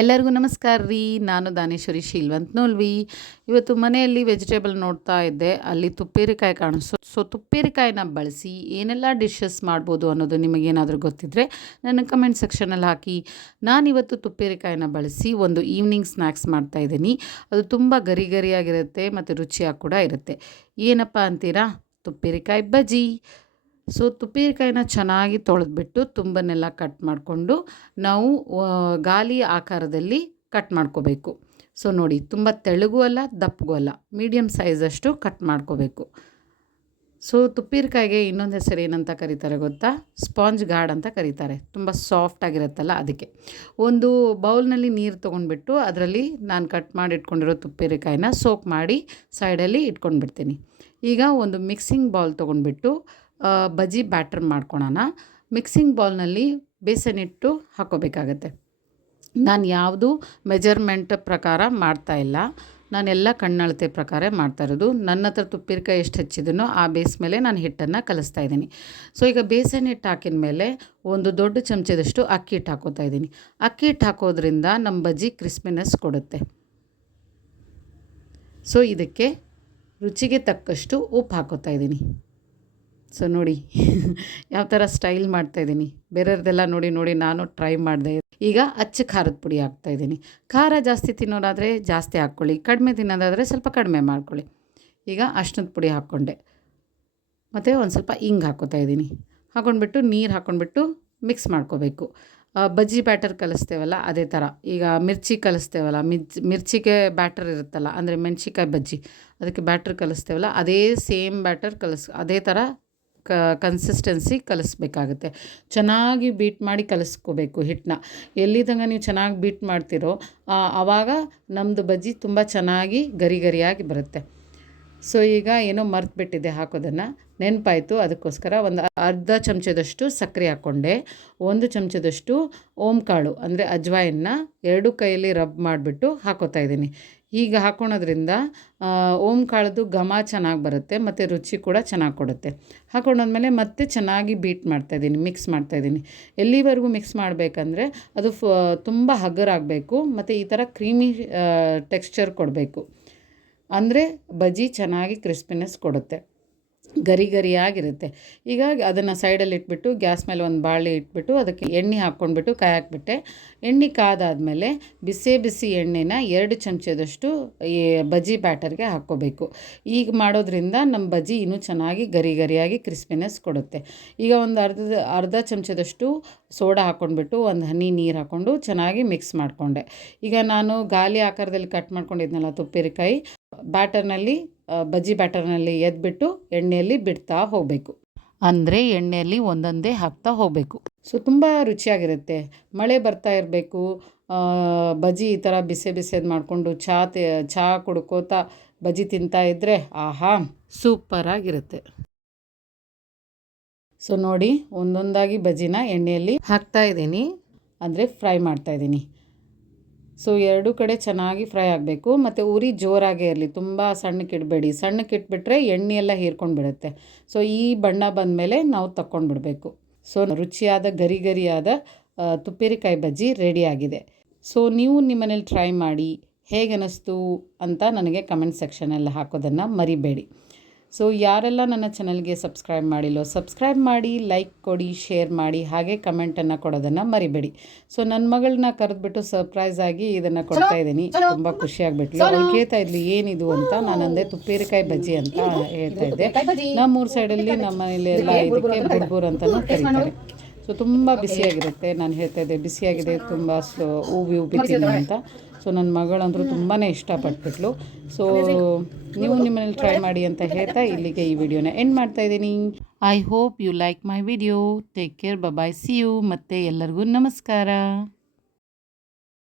ಎಲ್ಲರಿಗೂ ನಮಸ್ಕಾರ ರೀ. ನಾನು ದಾನೇಶ್ವರಿ ಶೀಲ್ವಂತ್ ನೋಲ್ವಿ ಇವತ್ತು ಮನೆಯಲ್ಲಿ ವೆಜಿಟೇಬಲ್ ನೋಡ್ತಾ ಇದ್ದೆ. ಅಲ್ಲಿ ತುಪ್ಪೇರಿಕಾಯಿ ಕಾಣಿಸೋ ಸೊ ತುಪ್ಪೇರಿಕಾಯಿನ ಬಳಸಿ ಏನೆಲ್ಲ ಡಿಶಸ್ ಮಾಡ್ಬೋದು ಅನ್ನೋದು ನಿಮಗೇನಾದರೂ ಗೊತ್ತಿದ್ದರೆ ನನ್ನ ಕಮೆಂಟ್ ಸೆಕ್ಷನಲ್ಲಿ ಹಾಕಿ. ನಾನಿವತ್ತು ತುಪ್ಪೇರಿಕಾಯಿನ ಬಳಸಿ ಒಂದು ಈವ್ನಿಂಗ್ ಸ್ನ್ಯಾಕ್ಸ್ ಮಾಡ್ತಾ ಇದ್ದೀನಿ. ಅದು ತುಂಬ ಗರಿ ಗರಿಯಾಗಿರುತ್ತೆ ಮತ್ತು ರುಚಿಯಾಗಿ ಕೂಡ ಇರುತ್ತೆ. ಏನಪ್ಪ ಅಂತೀರಾ? ತುಪ್ಪೇರಿಕಾಯಿ ಬಜ್ಜಿ. ಸೊ ತುಪ್ಪಿಕಾಯಿನ ಚೆನ್ನಾಗಿ ತೊಳೆದ್ಬಿಟ್ಟು ತುಂಬನ್ನೆಲ್ಲ ಕಟ್ ಮಾಡಿಕೊಂಡು ನಾವು ಗಾಲಿ ಆಕಾರದಲ್ಲಿ ಕಟ್ ಮಾಡ್ಕೋಬೇಕು. ಸೊ ನೋಡಿ, ತುಂಬ ತೆಳುಗೂ ಅಲ್ಲ, ದಪ್ಪಗೂ ಅಲ್ಲ ಮೀಡಿಯಮ್ ಸೈಜಷ್ಟು ಕಟ್ ಮಾಡ್ಕೋಬೇಕು. ಸೊ ತುಪ್ಪಿರ್ಕಾಯಿಗೆ ಇನ್ನೊಂದು ಹೆಸರು ಏನಂತ ಕರೀತಾರೆ ಗೊತ್ತಾ? ಸ್ಪಾಂಜ್ ಗಾರ್ಡ್ ಅಂತ ಕರೀತಾರೆ. ತುಂಬ ಸಾಫ್ಟ್ ಆಗಿರುತ್ತಲ್ಲ ಅದಕ್ಕೆ. ಒಂದು ಬೌಲ್ನಲ್ಲಿ ನೀರು ತೊಗೊಂಡ್ಬಿಟ್ಟು ಅದರಲ್ಲಿ ನಾನು ಕಟ್ ಮಾಡಿ ಇಟ್ಕೊಂಡಿರೋ ತುಪ್ಪಿರಿಕಾಯಿನ ಸೋಕ್ ಮಾಡಿ ಸೈಡಲ್ಲಿ ಇಟ್ಕೊಂಡ್ಬಿಡ್ತೀನಿ. ಈಗ ಒಂದು ಮಿಕ್ಸಿಂಗ್ ಬೌಲ್ ತೊಗೊಂಡ್ಬಿಟ್ಟು ಬಜ್ಜಿ ಬ್ಯಾಟರ್ ಮಾಡ್ಕೊಳೋಣ. ಮಿಕ್ಸಿಂಗ್ ಬೌಲ್ನಲ್ಲಿ ಬೇಸನಿಟ್ಟು ಹಾಕೋಬೇಕಾಗತ್ತೆ. ನಾನು ಯಾವುದು ಮೆಜರ್ಮೆಂಟ್ ಪ್ರಕಾರ ಮಾಡ್ತಾ ಇಲ್ಲ. ನಾನೆಲ್ಲ ಕಣ್ಣಳತೆ ಪ್ರಕಾರ ಮಾಡ್ತಾ ಇರೋದು. ನನ್ನ ಹತ್ರ ತುಪ್ಪಿರ್ಕಾಯಿ ಎಷ್ಟು ಹಚ್ಚಿದನೋ ಆ ಬೇಸ್ ಮೇಲೆ ನಾನು ಹಿಟ್ಟನ್ನು ಕಲಿಸ್ತಾ ಇದ್ದೀನಿ. ಸೊ ಈಗ ಬೇಸನ್ ಹಿಟ್ಟು ಹಾಕಿದ ಮೇಲೆ ಒಂದು ದೊಡ್ಡ ಚಮಚದಷ್ಟು ಅಕ್ಕಿ ಹಿಟ್ಟು ಹಾಕೋತಾ ಇದ್ದೀನಿ. ಅಕ್ಕಿ ಹಿಟ್ಟು ಹಾಕೋದ್ರಿಂದ ನಮ್ಮ ಬಜ್ಜಿ ಕ್ರಿಸ್ಪಿನೆಸ್ ಕೊಡುತ್ತೆ. ಸೊ ಇದಕ್ಕೆ ರುಚಿಗೆ ತಕ್ಕಷ್ಟು ಉಪ್ಪು ಹಾಕೋತಾ ಇದ್ದೀನಿ. ಸೊ ನೋಡಿ, ಯಾವ ಥರ ಸ್ಟೈಲ್ ಮಾಡ್ತಾ ಇದ್ದೀನಿ? ಬೇರೆಯವ್ರದ್ದೆಲ್ಲ ನೋಡಿ ನೋಡಿ ನಾನು ಟ್ರೈ ಮಾಡಿದೆ. ಈಗ ಅಚ್ಚ ಖಾರದ ಪುಡಿ ಹಾಕ್ತಾಯಿದ್ದೀನಿ ಖಾರ ಜಾಸ್ತಿ ತಿನ್ನೋದಾದರೆ ಜಾಸ್ತಿ ಹಾಕ್ಕೊಳ್ಳಿ. ಕಡಿಮೆ ತಿನ್ನೋದಾದರೆ ಸ್ವಲ್ಪ ಕಡಿಮೆ ಮಾಡ್ಕೊಳ್ಳಿ. ಈಗ ಅಷ್ಟೊಂದು ಪುಡಿ ಹಾಕ್ಕೊಂಡೆ. ಮತ್ತು ಒಂದು ಸ್ವಲ್ಪ ಹಿಂಗೆ ಹಾಕ್ಕೋತಾ ಇದ್ದೀನಿ. ಹಾಕೊಂಡ್ಬಿಟ್ಟು ನೀರು ಹಾಕ್ಕೊಂಡ್ಬಿಟ್ಟು ಮಿಕ್ಸ್ ಮಾಡ್ಕೋಬೇಕು. ಬಜ್ಜಿ ಬ್ಯಾಟರ್ ಕಲಿಸ್ತೇವಲ್ಲ, ಅದೇ ಥರ ಈಗ ಮಿರ್ಚಿ ಕಲಿಸ್ತೇವಲ್ಲ, ಮಿರ್ಚ್, ಮಿರ್ಚಿಗೆ ಬ್ಯಾಟರ್ ಇರುತ್ತಲ್ಲ, ಅಂದರೆ ಮೆಣ್ಸಿಕಾಯಿ ಬಜ್ಜಿ, ಅದಕ್ಕೆ ಬ್ಯಾಟರ್ ಕಲಿಸ್ತೇವಲ್ಲ, ಅದೇ ಸೇಮ್ ಬ್ಯಾಟರ್ ಕಲಿಸ್, ಅದೇ ಥರ ಕ ಕನ್ಸಿಸ್ಟೆನ್ಸಿ ಕಲಿಸ್ಬೇಕಾಗುತ್ತೆ. ಚೆನ್ನಾಗಿ ಬೀಟ್ ಮಾಡಿ ಕಲಿಸ್ಕೋಬೇಕು ಹಿಟ್ಟನ್ನ ಎಲ್ಲಿ ತನಕ ನೀವು ಚೆನ್ನಾಗಿ ಬೀಟ್ ಮಾಡ್ತೀರೋ ಆವಾಗ ನಮ್ಮದು ಬಜ್ಜಿ ತುಂಬ ಚೆನ್ನಾಗಿ ಗರಿ ಗರಿಯಾಗಿ ಬರುತ್ತೆ. ಸೊ ಈಗ ಏನೋ ಮರ್ತುಬಿಟ್ಟಿದೆ ಹಾಕೋದನ್ನು. ನೆನಪಾಯಿತು. ಅದಕ್ಕೋಸ್ಕರ ಒಂದು ಅರ್ಧ ಚಮಚದಷ್ಟು ಸಕ್ಕರೆ ಹಾಕ್ಕೊಂಡೆ ಒಂದು ಚಮಚದಷ್ಟು ಓಂಕಾಳು, ಅಂದರೆ ಅಜ್ವಾಯನ್ನ ಎರಡು ಕೈಯಲ್ಲಿ ರಬ್ ಮಾಡಿಬಿಟ್ಟು ಹಾಕೋತಾ ಇದ್ದೀನಿ. ಈಗ ಹಾಕ್ಕೊಳೋದ್ರಿಂದ ಓಂ ಕಾಳದ್ದು ಘಮ ಚೆನ್ನಾಗಿ ಬರುತ್ತೆ, ಮತ್ತು ರುಚಿ ಕೂಡ ಚೆನ್ನಾಗಿ ಕೊಡುತ್ತೆ. ಹಾಕೊಂಡಾದ್ಮೇಲೆ ಮತ್ತೆ ಚೆನ್ನಾಗಿ ಬೀಟ್ ಮಾಡ್ತಾಯಿದ್ದೀನಿ ಮಿಕ್ಸ್ ಮಾಡ್ತಾಯಿದ್ದೀನಿ ಎಲ್ಲಿವರೆಗೂ ಮಿಕ್ಸ್ ಮಾಡಬೇಕಂದ್ರೆ, ಅದು ಫ, ತುಂಬ ಹಗರಾಗಬೇಕು, ಮತ್ತು ಈ ಥರ ಕ್ರೀಮಿ ಟೆಕ್ಸ್ಚರ್ ಕೊಡಬೇಕು. ಅಂದರೆ ಬಜ್ಜಿ ಚೆನ್ನಾಗಿ ಕ್ರಿಸ್ಪಿನೆಸ್ ಕೊಡುತ್ತೆ. ಗರಿ ಗರಿಯಾಗಿರುತ್ತೆ. ಈಗ ಅದನ್ನು ಸೈಡಲ್ಲಿ ಇಟ್ಬಿಟ್ಟು, ಗ್ಯಾಸ್ ಮೇಲೆ ಒಂದು ಬಾಳೆ ಇಟ್ಬಿಟ್ಟು, ಅದಕ್ಕೆ ಎಣ್ಣೆ ಹಾಕ್ಕೊಂಡ್ಬಿಟ್ಟು ಕಾಯಿ ಹಾಕ್ಬಿಟ್ಟೆ. ಎಣ್ಣೆ ಕಾದಾದಮೇಲೆ ಬಿಸಿ ಬಿಸಿ ಎಣ್ಣೆನ ಎರಡು ಚಮಚದಷ್ಟು ಈ ಬಜ್ಜಿ ಬ್ಯಾಟರ್ಗೆ ಹಾಕ್ಕೋಬೇಕು. ಈಗ ಮಾಡೋದ್ರಿಂದ ನಮ್ಮ ಬಜ್ಜಿ ಇನ್ನೂ ಚೆನ್ನಾಗಿ ಗರಿ ಗರಿಯಾಗಿ ಕ್ರಿಸ್ಪಿನೆಸ್ ಕೊಡುತ್ತೆ. ಈಗ ಒಂದು ಅರ್ಧ ಅರ್ಧ ಚಮಚದಷ್ಟು ಸೋಡಾ ಹಾಕ್ಕೊಂಡ್ಬಿಟ್ಟು, ಒಂದು ಹನಿ ನೀರು ಹಾಕ್ಕೊಂಡು ಚೆನ್ನಾಗಿ ಮಿಕ್ಸ್ ಮಾಡಿಕೊಂಡೆ. ಈಗ ನಾನು ಗಾಲಿ ಆಕಾರದಲ್ಲಿ ಕಟ್ ಮಾಡ್ಕೊಂಡಿದ್ನಲ್ಲ ತುಪ್ಪಿರಿಕಾಯಿ ಬ್ಯಾಟರ್ನಲ್ಲಿ ಬಜ್ಜಿ ಬ್ಯಾಟರ್ನಲ್ಲಿ ಎದ್ಬಿಟ್ಟು ಎಣ್ಣೆಯಲ್ಲಿ ಬಿಡ್ತಾ ಹೋಗಬೇಕು. ಅಂದರೆ ಎಣ್ಣೆಯಲ್ಲಿ ಒಂದೊಂದೇ ಹಾಕ್ತಾ ಹೋಗಬೇಕು. ಸೊ ತುಂಬ ರುಚಿಯಾಗಿರುತ್ತೆ. ಮಳೆ ಬರ್ತಾ ಇರಬೇಕು ಬಜ್ಜಿ ಈ ಥರ ಬಿಸಿ ಬಿಸಿದು ಮಾಡಿಕೊಂಡು ಚಹಾ ಚಹಾ ಕುಡ್ಕೋತಾ ಬಜ್ಜಿ ತಿಂತಾ ಇದ್ದರೆ ಆಹಾ! ಸೂಪರಾಗಿರುತ್ತೆ. ಸೊ ನೋಡಿ ಒಂದೊಂದಾಗಿ ಬಜ್ಜಿನ ಎಣ್ಣೆಯಲ್ಲಿ ಹಾಕ್ತಾ ಇದ್ದೀನಿ. ಅಂದರೆ ಫ್ರೈ ಮಾಡ್ತಾ ಇದ್ದೀನಿ. ಸೊ ಎರಡೂ ಕಡೆ ಚೆನ್ನಾಗಿ ಫ್ರೈ ಆಗಬೇಕು. ಮತ್ತು ಉರಿ ಜೋರಾಗೇ ಇರಲಿ. ತುಂಬ ಸಣ್ಣಕ್ಕೆ ಇಟ್ಬಿಟ್ರೆ ಎಣ್ಣೆ ಎಲ್ಲ ಹೀರ್ಕೊಂಡು ಬಿಡುತ್ತೆ ಸೊ ಈ ಬಣ್ಣ ಬಂದ ಮೇಲೆ ನಾವು ತಕ್ಕೊಂಡು ಬಿಡಬೇಕು ಸೊ ರುಚಿಯಾದ ಗರಿ ಗರಿಯಾದ ತುಪ್ಪೇರಿಕಾಯಿ ಬಜ್ಜಿ ರೆಡಿಯಾಗಿದೆ ಸೊ ನೀವು ನಿಮ್ಮನೇಲಿ ಟ್ರೈ ಮಾಡಿ ಹೇಗೆ ಅನ್ನಿಸ್ತು ಅಂತ ನನಗೆ ಕಮೆಂಟ್ ಸೆಕ್ಷನಲ್ಲಿ ಹಾಕೋದನ್ನು ಮರಿಬೇಡಿ. ಸೊ ಯಾರೆಲ್ಲ ನನ್ನ ಚಾನಲ್ಗೆ ಸಬ್ಸ್ಕ್ರೈಬ್ ಮಾಡಿಲ್ಲೋ ಸಬ್ಸ್ಕ್ರೈಬ್ ಮಾಡಿ ಲೈಕ್ ಕೊಡಿ ಶೇರ್ ಮಾಡಿ ಹಾಗೆ ಕಮೆಂಟನ್ನು ಕೊಡೋದನ್ನು ಮರಿಬೇಡಿ. ಸೊ ನನ್ನ ಮಗಳನ್ನ ಕರೆದ್ಬಿಟ್ಟು ಸರ್ಪ್ರೈಸ್ ಆಗಿ ಇದನ್ನು ಕೊಡ್ತಾ ಇದ್ದೀನಿ. ತುಂಬ ಖುಷಿಯಾಗ್ಬಿಟ್ಲು ಅವ್ಳು ಕೇಳ್ತಾ ಇದ್ಲು ಏನಿದು ಅಂತ? ನಾನು ಅಂದೆ ತುಪ್ಪೇರಿಕಾಯಿ ಬಜ್ಜಿ ಅಂತ ಹೇಳ್ತಾ ಇದ್ದೆ. ನಮ್ಮೂರು ಸೈಡಲ್ಲಿ ನಮ್ಮ ಮನೇಲಿ ಎಲ್ಲ ಇದಕ್ಕೆ ಬುಡ್ಬೂರ್ ಅಂತಲೂ ಕರೀತಾರೆ. ಸೊ ತುಂಬ ಬಿಸಿಯಾಗಿರುತ್ತೆ ನಾನು ಹೇಳ್ತಾ ಇದ್ದೆ ಬಿಸಿಯಾಗಿದೆ ತುಂಬ ಸ್ಲೋ ಹೂವಿ ಬಿತ್ತೀನಿ ಅಂತ. ಸೊ ನನ್ನ ಮಗಳಂದ್ರು ತುಂಬಾ ಇಷ್ಟಪಟ್ಬಿಟ್ಲು. ಸೊ ನೀವು ನಿಮ್ಮನೇಲಿ ಟ್ರೈ ಮಾಡಿ ಅಂತ ಹೇಳ್ತಾ ಇಲ್ಲಿಗೆ ಈ ವಿಡಿಯೋನ ಎಂಡ್ ಮಾಡ್ತಾ ಇದ್ದೀನಿ. I hope you like my video take care bye see you ಮತ್ತು ಎಲ್ಲರಿಗೂ ನಮಸ್ಕಾರ.